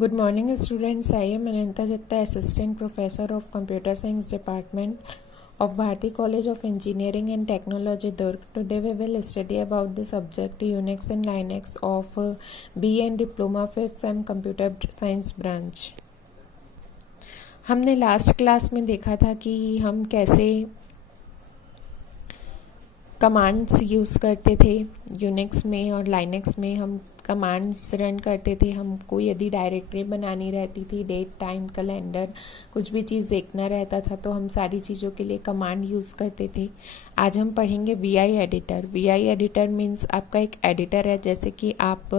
Good morning, students. I am Ananta Datta, Assistant Professor of Computer Science Department of Bharati College of Engineering and Technology, Durg. Today we will study about the subject Unix and Linux of BA and Diploma 5th Sem Computer Science branch. हमने last class में देखा था कि हम कैसे commands use करते थे Unix में और लाइनक्स में। हम कमांड्स रन करते थे, हमको यदि डायरेक्टरी बनानी रहती थी, डेट टाइम कैलेंडर कुछ भी चीज़ देखना रहता था तो हम सारी चीज़ों के लिए कमांड यूज़ करते थे। आज हम पढ़ेंगे VI editor. VI editor means आपका एक एडिटर है, जैसे कि आप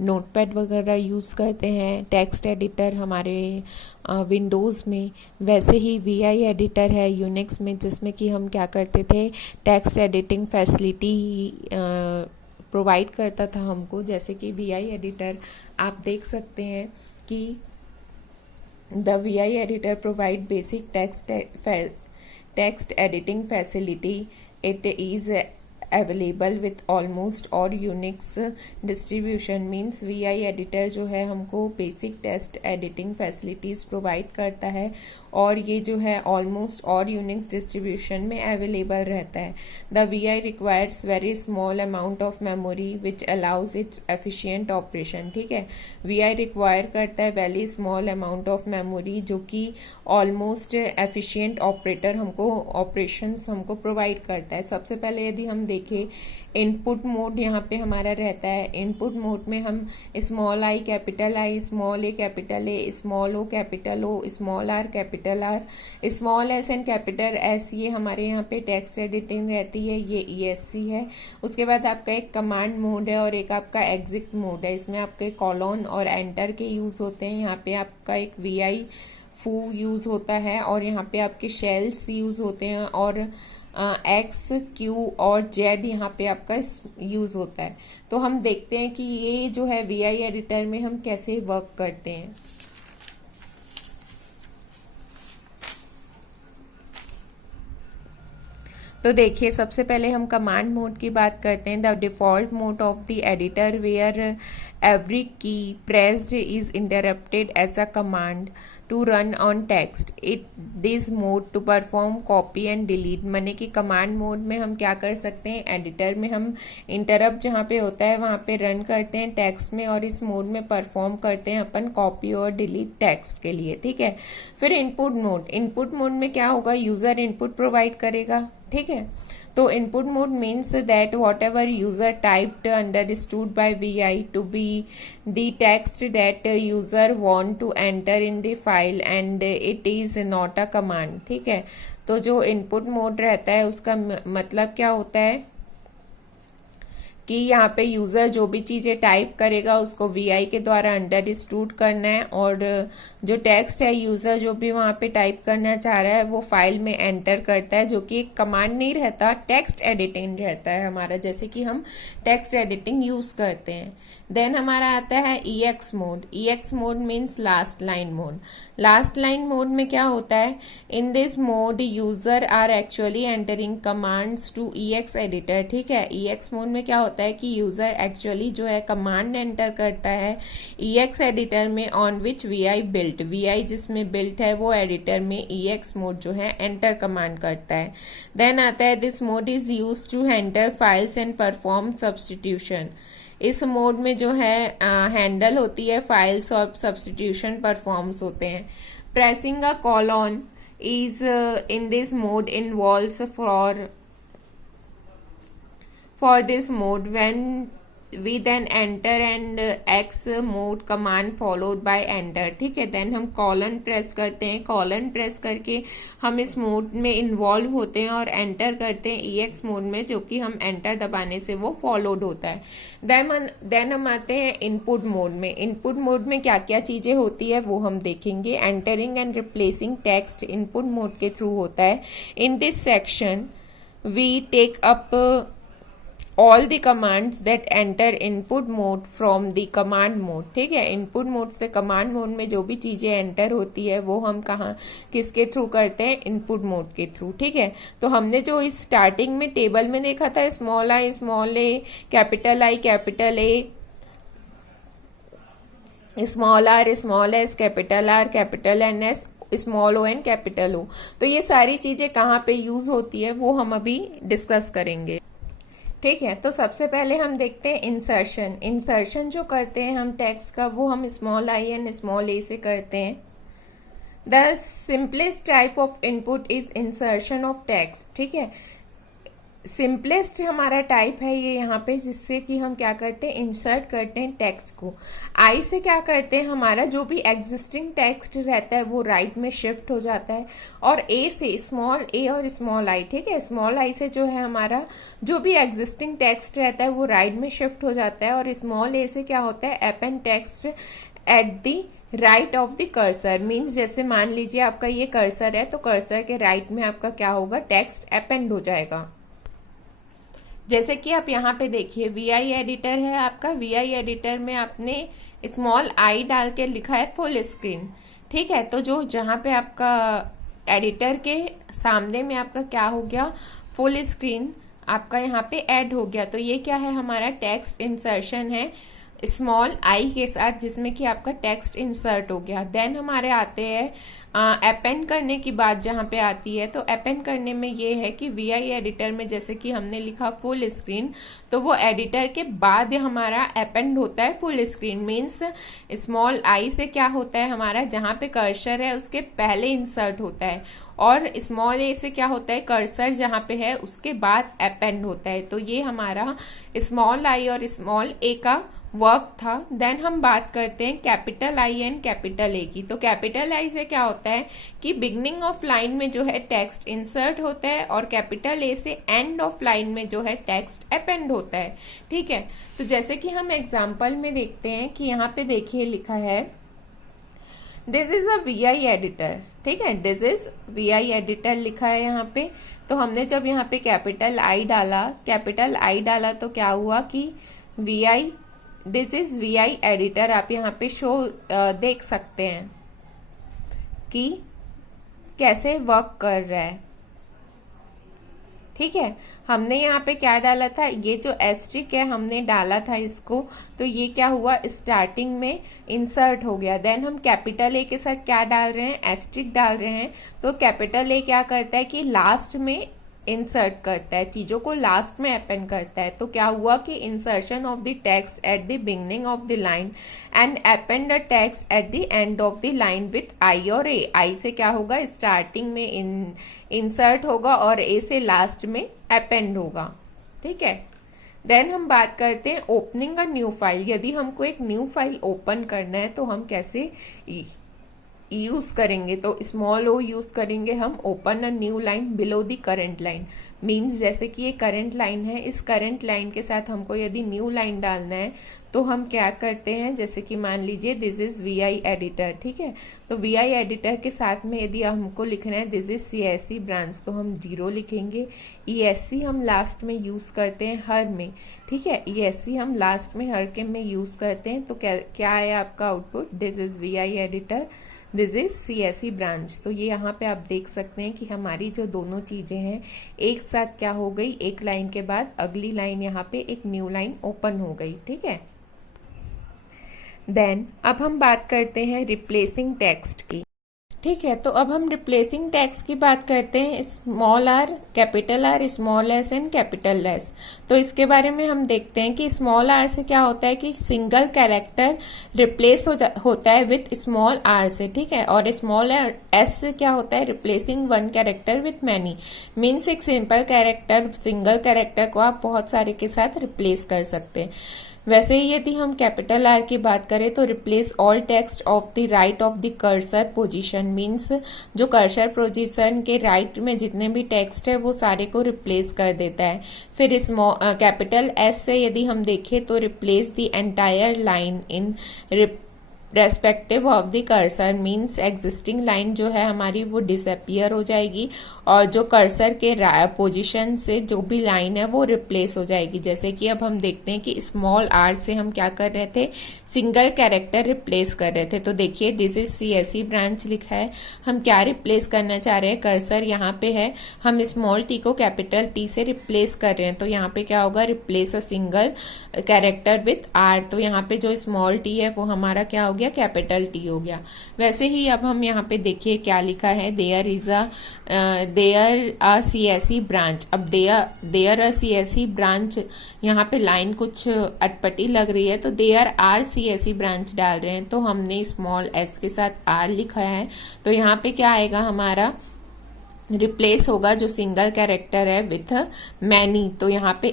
नोटपैड वगैरह यूज़ करते हैं, टेक्स्ट एडिटर हमारे विंडोज़ में, वैसे ही वीआई एडिटर है यूनिक्स में, जिसमें कि हम क्या करते थे, टेक्स्ट एडिटिंग फैसिलिटी प्रोवाइड करता था हमको। जैसे कि वीआई एडिटर आप देख सकते हैं कि the VI editor provide basic text editing facility. It is available with almost all Unix distribution. Means VI editor जो है हमको basic text editing facilities provide करता है और ये जो है ऑलमोस्ट ऑल यूनिक्स डिस्ट्रीब्यूशन में अवेलेबल रहता है. The VI requires very small amount of memory which allows it's efficient operation. ठीक है, VI रिक्वायर करता है very small amount of memory जो कि ऑलमोस्ट एफिशिएंट ऑपरेटर हमको ऑपरेशंस हमको प्रोवाइड करता है. सबसे पहले यदि हम देखें इनपुट मोड यहाँ पे हमारा रहता है. इनपुट मोड में हम small I capital I, small A capital A, small O capital O, small R capital R, small S and capital S, ये हमारे यहाँ पे टेक्स्ट एडिटिंग रहती है. ये ESC है. उसके बाद आपका एक कमांड मोड है और एक आपका एग्जिट मोड है. इसमें आपके कॉलन और एंटर के यूज होते हैं. यहाँ पे आपका एक VI फू यूज होता है और यहाँ पे आपके शेल्स यूज होते हैं और X, Q और Z यहाँ पे आपका यूज होता है. तो हम देखते हैं कि ये जो है VI एडिटर में हम कैसे वर्क करते हैं. तो देखिए, सबसे पहले हम कमांड मोड की बात करते हैं. The default mode of the editor where every key pressed is interrupted as a command to run on text. It this mode to perform copy and delete. माने कि कमांड मोड में हम क्या कर सकते हैं, एडिटर में हम इंटरप्ट जहाँ पे होता है वहाँ पे रन करते हैं टेक्स्ट में और इस मोड में परफॉर्म करते हैं अपन कॉपी और डिलीट टेक्स्ट के लिए. ठीक है, फिर इनपुट मोड. इनपुट मोड में क्या होगा, यूजर इनपुट प्रोवाइड करेगा. ठीक है, तो input mode means that whatever user typed understood by VI to be the text that user want to enter in the file and it is not a command. ठीक है, तो जो input mode रहता है उसका मतलब क्या होता है कि यहाँ पे यूज़र जो भी चीज़ें टाइप करेगा उसको VI के द्वारा अंडरस्टूड करना है और जो टेक्स्ट है यूज़र जो भी वहाँ पे टाइप करना चाह रहा है वो फाइल में एंटर करता है, जो कि एक कमांड नहीं रहता, टेक्स्ट एडिटिंग रहता है हमारा, जैसे कि हम टेक्स्ट एडिटिंग यूज़ करते हैं. देन हमारा आता है EX mode. EX mode means last line mode. Last line mode में क्या होता है, in this mode user are actually entering commands to EX editor. ठीक है, EX मोड में क्या होता है कि यूजर एक्चुअली जो है कमांड एंटर करता है EX एडिटर में on which VI built. VI जिसमें बिल्ट है वो एडिटर में EX मोड जो है एंटर कमांड करता है. देन आता है this mode is use to handle files and perform substitution. इस मोड में जो है हैंडल होती है फाइल्स और सब्सटीट्यूशन परफॉर्म्स होते हैं. Pressing a colon is in this mode involves for this mode when we then enter and X mode command followed by enter. ठीक है, देन हम कॉलन प्रेस करते हैं. कॉलन प्रेस करके हम इस मोड में इन्वॉल्व होते हैं और एंटर करते हैं EX मोड में, जो कि हम एंटर दबाने से वो फॉलोड होता है. देन हम आते हैं इनपुट मोड में. इनपुट मोड में क्या क्या चीजें होती है वो हम देखेंगे. Entering and replacing text input mode के थ्रू होता है. In this section we take up all the commands that enter input mode from the command mode. ठीक है, इनपुट मोड से कमांड मोड में जो भी चीजें एंटर होती है वो हम कहाँ किसके थ्रू करते हैं, इनपुट मोड के थ्रू. ठीक है, तो हमने जो इस स्टार्टिंग में टेबल में देखा था small I small A, capital I capital A, small R, small S, capital R, capital N S, small O N, capital O. तो ये सारी चीजें कहाँ पे यूज होती है वो हम अभी डिस्कस करेंगे। ठीक है, तो सबसे पहले हम देखते हैं इंसर्शन। इंसर्शन जो करते हैं हम टेक्स्ट का, वो हम स्मॉल आई एंड स्मॉल ए से करते हैं। The simplest type of input is insertion of text. ठीक है, सिंपलेस्ट हमारा टाइप है ये यहाँ पे, जिससे कि हम क्या करते हैं, इंसर्ट करते हैं टेक्स्ट को। आई से क्या करते हैं, हमारा जो भी एग्जिस्टिंग टेक्स्ट रहता है वो राइट में शिफ्ट हो जाता है। और ए से, स्मॉल ए और स्मॉल आई, ठीक है, स्मॉल आई से जो है हमारा जो भी एग्जिस्टिंग टेक्स्ट रहता है वो राइट में शिफ्ट हो जाता है। और स्मॉल ए से क्या होता है, append text at the right of the cursor. Means जैसे मान लीजिए आपका ये कर्सर है, तो कर्सर के राइट में आपका क्या होगा, टेक्स्ट अपेंड हो जाएगा। जैसे कि आप यहाँ पे देखिए, VI एडिटर है आपका, VI एडिटर में आपने स्मॉल आई डाल के लिखा है फुल स्क्रीन। ठीक है, तो जो जहाँ पे आपका एडिटर के सामने में आपका क्या हो गया, फुल स्क्रीन आपका यहाँ पे ऐड हो गया। तो ये क्या है, हमारा टेक्स्ट इंसर्शन है स्मॉल आई के साथ, जिसमें कि आपका टेक्स्ट इंसर्ट हो गया। देन हमारे आते हैं अपेंड करने की बात जहां पे आती है। तो अपेंड करने में ये है कि VI एडिटर में जैसे कि हमने लिखा फुल स्क्रीन, तो वो एडिटर के बाद हमारा अपेंड होता है full screen. Means small I से क्या होता है, हमारा जहां पे कर्सर है उसके पहले इंसर्ट होता है, और स्मॉल ए से क्या होता है, कर्सर जहां पे है उसके बाद अपेंड होता है। तो ये हमारा स्मॉल आई और स्मॉल ए का वर्क था। देन हम बात करते हैं capital I and capital A की। तो कैपिटल आई से क्या होता है कि बिगनिंग ऑफ लाइन में जो है टेक्स्ट इंसर्ट होता है, और कैपिटल ए से एंड ऑफ लाइन में जो है टेक्स्ट अपेंड होता है। ठीक है, तो जैसे कि हम एग्जाम्पल में देखते हैं कि यहाँ पे देखिए लिखा है, this is a VI editor. ठीक है, दिस इज VI एडिटर लिखा है यहाँ पे। तो हमने जब यहाँ पे कैपिटल आई डाला तो क्या हुआ कि VI, this is VI editor. आप यहाँ पे शो देख सकते हैं कि कैसे वर्क कर रहा है। ठीक है, हमने यहाँ पे क्या डाला था, ये जो एस्ट्रिक है हमने डाला था इसको, तो ये क्या हुआ, स्टार्टिंग में इंसर्ट हो गया। देन हम कैपिटल ए के साथ क्या डाल रहे हैं, एस्ट्रिक डाल रहे हैं। तो कैपिटल ए क्या करता है कि लास्ट में इंसर्ट करता है, चीजों को लास्ट में अपेंड करता है। तो क्या हुआ कि insertion of the text at the beginning of the line and append the text at the end of the line with I और ए। आई से क्या होगा, स्टार्टिंग में इंसर्ट होगा और ए से लास्ट में अपेंड होगा। ठीक है, देन हम बात करते हैं ओपनिंग अ न्यू फाइल। यदि हमको एक न्यू फाइल ओपन करना है तो हम कैसे यूज करेंगे, तो स्मॉल ओ यूज करेंगे हम, open a new line below the current line. Means जैसे कि ये करंट लाइन है, इस करंट लाइन के साथ हमको यदि न्यू लाइन डालना है तो हम क्या करते हैं, जैसे कि मान लीजिए दिस इज VI एडिटर। ठीक है, तो VI एडिटर के साथ में यदि हमको लिखना है दिस इज CSE ब्रांच, तो हम 0 लिखेंगे। ESC हम लास्ट में यूज करते हैं हर में। ठीक है, ESC हम लास्ट में हर के में यूज करते हैं। तो क्या है आपका output, this is VI editor, this is CSE branch. तो ये यहाँ पे आप देख सकते हैं कि हमारी जो दोनों चीजें हैं एक साथ क्या हो गई, एक लाइन के बाद अगली लाइन यहाँ पे एक न्यू लाइन ओपन हो गई। ठीक है, देन अब हम बात करते हैं रिप्लेसिंग टेक्स्ट की। ठीक है, तो अब हम रिप्लेसिंग टेक्स्ट की बात करते हैं, small R, capital R, small S and capital S. तो इसके बारे में हम देखते हैं कि स्मॉल आर से क्या होता है कि सिंगल कैरेक्टर रिप्लेस होता है विथ स्मॉल आर से। ठीक है, और स्मॉल एस से क्या होता है, replacing one character with many. Means एक सिंपल कैरेक्टर, सिंगल कैरेक्टर को आप बहुत सारे के साथ रिप्लेस कर सकते हैं। वैसे ही यदि हम कैपिटल आर की बात करें तो replace all text of the right of the cursor position. Means जो कर्सर पोजीशन के राइट में जितने भी टेक्स्ट है वो सारे को रिप्लेस कर देता है। फिर कैपिटल एस से यदि हम देखें तो replace the entire line in respective of the cursor. Means existing line जो है हमारी वो डिसअपियर हो जाएगी, और जो कर्सर के पोजीशन से जो भी लाइन है वो रिप्लेस हो जाएगी। जैसे कि अब हम देखते हैं कि स्मॉल आर से हम क्या कर रहे थे, सिंगल कैरेक्टर रिप्लेस कर रहे थे। तो देखिए दिस इज CSE ब्रांच लिखा है, हम क्या रिप्लेस करना चाह रहे हैं, कर्सर यहाँ पे है, हम स्मॉल टी को कैपिटल T से रिप्लेस कर रहे हैं। तो यहाँ पे क्या होगा, replace a single character with R. तो यहाँ पे जो स्मॉल टी है वो हमारा क्या हो गया, कैपिटल टी हो गया। वैसे ही अब हम यहाँ पे देखिए क्या लिखा है, देयर अ सीएसई ब्रांच। अब देयर अ सीएसई ब्रांच, यहाँ पे लाइन कुछ अटपटी लग रही है, तो देयर आर सीएसई ब्रांच डाल रहे हैं, तो हमने स्मॉल एस के साथ आर लिखा है, तो यहाँ पे क्या आएगा हमारा, रिप्लेस होगा जो सिंगल कैरेक्टर है विथ मैनी। तो यहाँ पे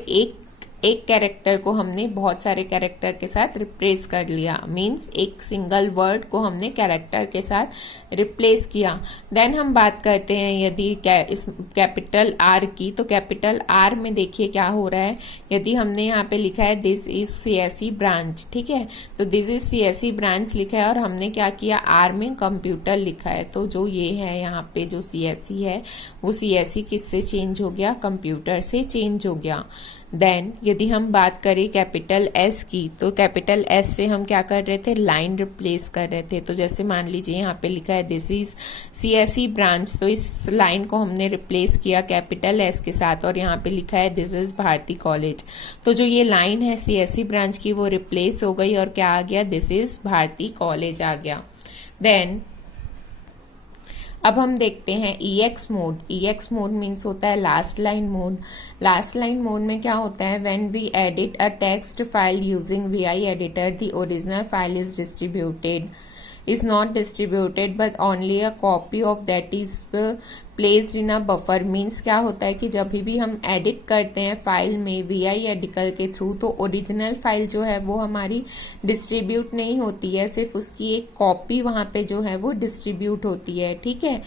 एक कैरेक्टर को हमने बहुत सारे कैरेक्टर के साथ रिप्लेस कर लिया, मींस एक सिंगल वर्ड को हमने कैरेक्टर के साथ रिप्लेस किया। देन हम बात करते हैं यदि इस कैपिटल आर की, तो कैपिटल आर में देखिए क्या हो रहा है, यदि हमने यहाँ पे लिखा है दिस इज सीएसई ब्रांच, ठीक है, तो दिस इज सीएसई ब्रांच लिखा है और हमने क्या किया, आर में कंप्यूटर लिखा है, तो जो ये है यहाँ पे जो सीएसई है वो सीएसई किससे चेंज हो गया, कंप्यूटर से चेंज हो गया। देन यदि हम बात करें कैपिटल एस की, तो कैपिटल एस से हम क्या कर रहे थे, लाइन रिप्लेस कर रहे थे। तो जैसे मान लीजिए यहाँ पे लिखा है दिस इज सीएसई ब्रांच, तो इस लाइन को हमने रिप्लेस किया कैपिटल एस के साथ, और यहाँ पे लिखा है दिस इज भारती कॉलेज, तो जो ये लाइन है सीएसई ब्रांच की वो रिप्लेस हो गई और क्या आ गया, दिस इज भारती कॉलेज आ गया। देन अब हम देखते हैं EX mode. EX mode means होता है last line mode. Last line mode में क्या होता है, when we edit a text file using VI editor the original file is not distributed but only a copy of that is placed in a buffer। Means क्या होता है कि जब भी हम एडिट करते हैं फाइल में VI एडिटर के थ्रू, तो ओरिजिनल फाइल जो है वो हमारी डिस्ट्रीब्यूट नहीं होती है, सिर्फ उसकी एक कॉपी वहाँ पे जो है वो डिस्ट्रीब्यूट होती है, ठीक है।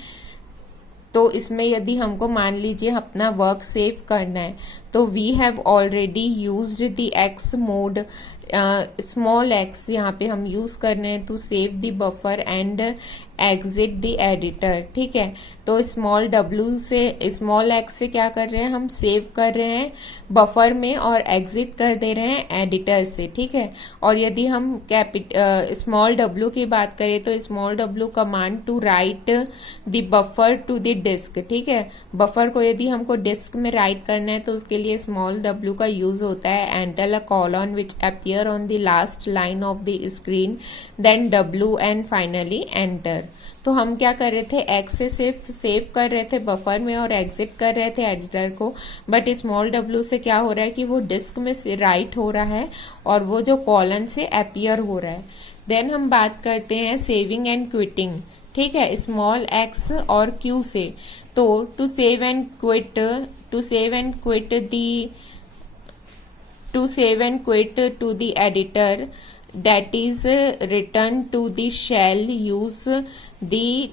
तो इसमें यदि हमको मान लीजिए अपना वर्क सेव करना है, तो we have already used the EX mode, small X यहाँ पे हम यूज़ कर रहे हैं to save the buffer and exit the editor, ठीक है। तो स्मॉल डब्ल्यू से, स्मॉल एक्स से क्या कर रहे हैं, हम सेव कर रहे हैं बफर में और एग्जिट कर दे रहे हैं एडिटर से, ठीक है। और यदि हम स्मॉल डब्ल्यू की बात करें, तो small W command to write the buffer to the disk, ठीक है। बफर को यदि हमको डिस्क में राइट करना है तो उसके लिए स्मॉल डब्ल्यू का यूज होता है, enter a colon which appear on the last line of the screen, then W and finally enter. तो हम क्या कर रहे थे, एक्स से सिर्फ सेव कर रहे थे बफर में और एग्जिट कर रहे थे एडिटर को, बट स्मॉल डब्ल्यू से क्या हो रहा है कि वो डिस्क में से राइट हो रहा है और वो जो कॉलन से अपीयर हो रहा है। देन हम बात करते हैं सेविंग एंड क्विटिंग, ठीक है, स्मॉल एक्स और क्यू से। तो to save and quit to the editor that is return to the shell use the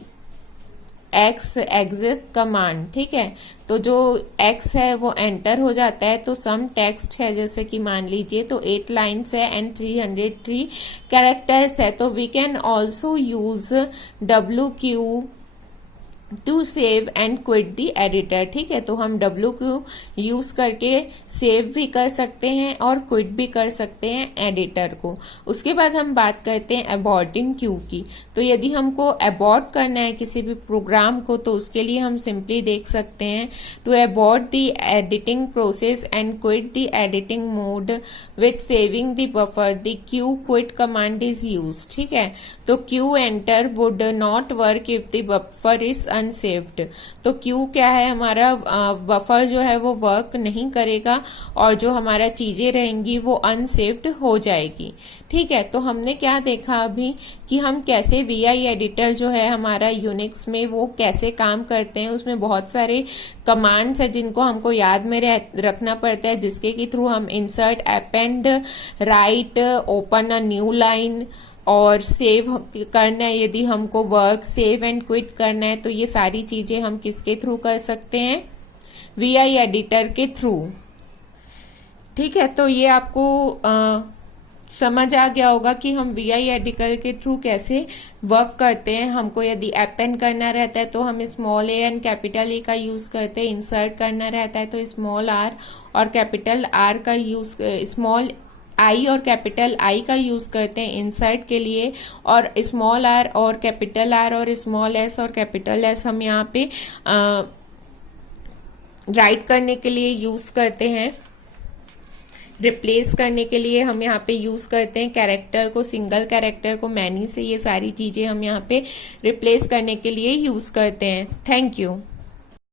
x exit command, ठीक है। तो जो x है वो एंटर हो जाता है, तो सम टेक्स्ट है जैसे कि मान लीजिए तो 8 लाइन्स है एंड 303 कैरेक्टर्स है, तो we can also use WQ to save and quit the editor, ठीक है। तो हम WQ यूज करके सेव भी कर सकते हैं और क्विट भी कर सकते हैं एडिटर को। उसके बाद हम बात करते हैं अबॉर्टिंग क्यू की। तो यदि हमको अबॉर्ट करना है किसी भी प्रोग्राम को, तो उसके लिए हम सिंपली देख सकते हैं to abort the editing process and quit the editing mode with saving the buffer, the Q quit command is use, ठीक है। तो Q enter would not work if the buffer is unsaved. तो Q क्या है, हमारा buffer जो है वो वर्क नहीं करेगा और जो हमारा चीजें रहेंगी वो अनसेव्ड हो जाएगी, ठीक है। तो हमने क्या देखा अभी कि हम कैसे VI एडिटर जो है हमारा यूनिक्स में वो कैसे काम करते हैं। उसमें बहुत सारे कमांड्स है जिनको हमको याद में रखना पड़ता है, जिसके के थ्रू हम insert, append, right, open a new line और सेव करना है। यदि हमको वर्क सेव एंड क्विट करना है तो ये सारी चीजें हम किसके थ्रू कर सकते हैं, VI एडिटर के थ्रू, ठीक है। तो ये आपको समझ आ गया होगा कि हम VI एडिटर के थ्रू कैसे वर्क करते हैं। हमको यदि अपेंड करना रहता है तो हम small a and capital A का यूज करते हैं, इंसर्ट करना रहता है तो स्मॉल r और कैपिटल R का यूज, स्मॉल आई और कैपिटल आई का यूज करते हैं इंसर्ट के लिए, और स्मॉल आर और कैपिटल आर और स्मॉल एस और कैपिटल एस हम यहाँ पे राइट करने के लिए यूज करते हैं। रिप्लेस करने के लिए हम यहाँ पे यूज़ करते हैं कैरेक्टर को, सिंगल कैरेक्टर को मैनी से। ये सारी चीज़ें हम यहाँ पे रिप्लेस करने के लिए यूज़ करते हैं। Thank you.